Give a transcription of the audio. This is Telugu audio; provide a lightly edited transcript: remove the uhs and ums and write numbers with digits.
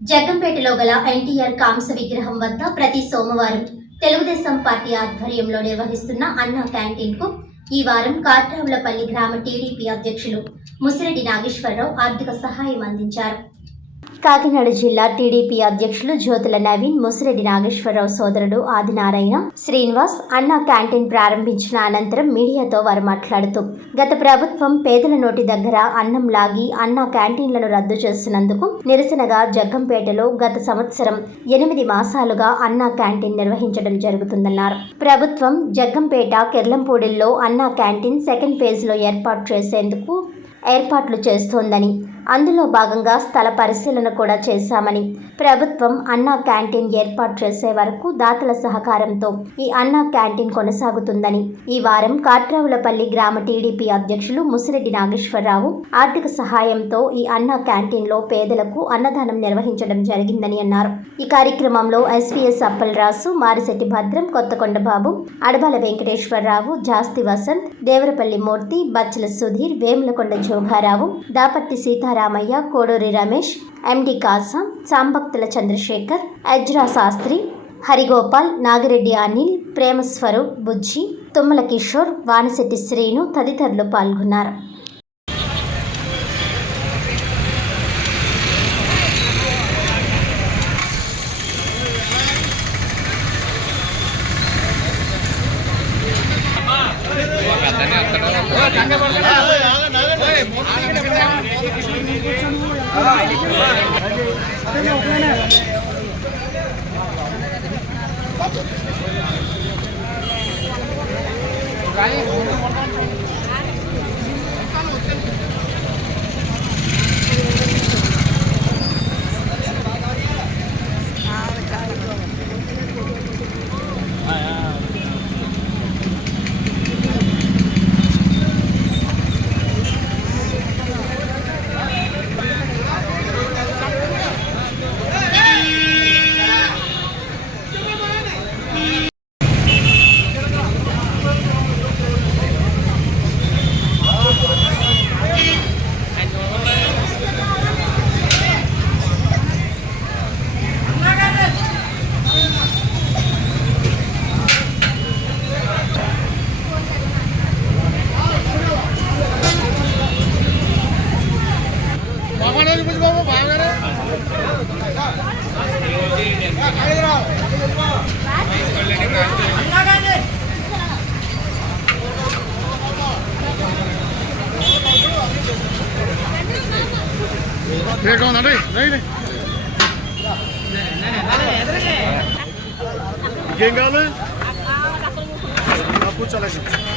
జగ్గంపేటలో గల ఎన్టీఆర్ కాంస విగ్రహం వద్ద ప్రతి సోమవారం తెలుగుదేశం పార్టీ ఆధ్వర్యంలో నిర్వహిస్తున్న అన్నా క్యాంటీన్ కు ఈ వారం కాట్రావులపల్లి గ్రామ టీడీపీ అధ్యక్షులు ముసిరెడ్డి నాగేశ్వరరావు ఆర్థిక సహాయం అందించారు. కాకినాడ జిల్లా టీడీపీ అధ్యక్షులు జ్యోతుల నవీన్, ముసిరెడ్డి నాగేశ్వరరావు సోదరుడు ఆదినారాయణ శ్రీనివాస్ అన్నా క్యాంటీన్ ప్రారంభించిన అనంతరం మీడియాతో వారు మాట్లాడుతూ, గత ప్రభుత్వం పేదల నోటి దగ్గర అన్నం లాగి అన్నా క్యాంటీన్లను రద్దు చేసినందుకు నిరసనగా జగ్గంపేటలో గత సంవత్సరం 8 మాసాలుగా అన్నా క్యాంటీన్ నిర్వహించడం జరుగుతుందన్నారు. ప్రభుత్వం జగ్గంపేట కెర్లంపూడిల్లో అన్నా క్యాంటీన్ సెకండ్ ఫేజ్లో ఏర్పాట్లు చేస్తోందని, అందులో భాగంగా స్థల పరిశీలన కూడా చేశామని, ప్రభుత్వం అన్నా క్యాంటీన్ ఏర్పాటు చేసే వరకు దాతల సహకారంతో ఈ అన్నా క్యాంటీన్ కొనసాగుతుందని, ఈ వారం కాట్రావులపల్లి గ్రామ టీడీపీ అధ్యక్షులు ముసిరెడ్డి నాగేశ్వరరావు ఆర్థిక సహాయంతో ఈ అన్నా క్యాంటీన్లో పేదలకు అన్నదానం నిర్వహించడం జరిగిందని అన్నారు. ఈ కార్యక్రమంలో ఎస్వీఎస్ అప్పలరాసు, మారిశెట్టి భద్రం, కొత్తకొండ బాబు, అడబాల వెంకటేశ్వరరావు, జాస్తి వసంత్, దేవరపల్లి మూర్తి, బచ్చల సుధీర్, వేములకొండ జోగారావు, దాపర్తి సీతారామయ్య, కోడూరి రమేష్, ఎండి కాసా, సాంబక్తుల చంద్రశేఖర్, అజ్రా శాస్త్రి, హరిగోపాల్, నాగిరెడ్డి అనిల్, ప్రేమస్వరూప్, బుజ్జి, తుమ్మల కిషోర్, వానశెట్టి శ్రీను తదితరులు పాల్గొన్నారు. ఇంకేం కావాలి కూర్చోలేదు.